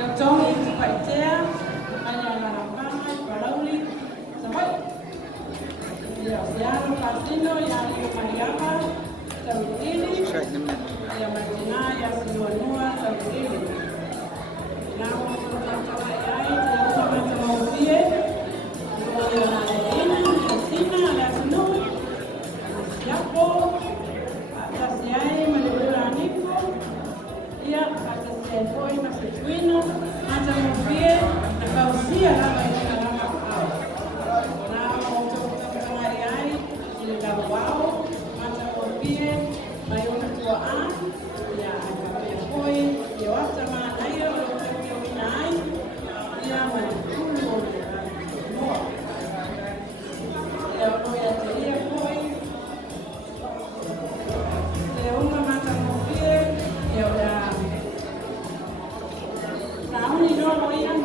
Tony Paitea, Ayala Balauri, Savai, Yaro Casino, Yari Mayama, Savili, Yamatina, Yasinua, Savili. Now, poi Massetuino, hata mvie na kausia lava ina lava hao. Nao kutoka kama yai ile lava wao, hata mvie mayona tua an ya akapia poi ya wata maana hiyo lokapia winai ya mwanakulu moa. Ya poya teria poi ya unga mata mvie ya uda Namun ini orang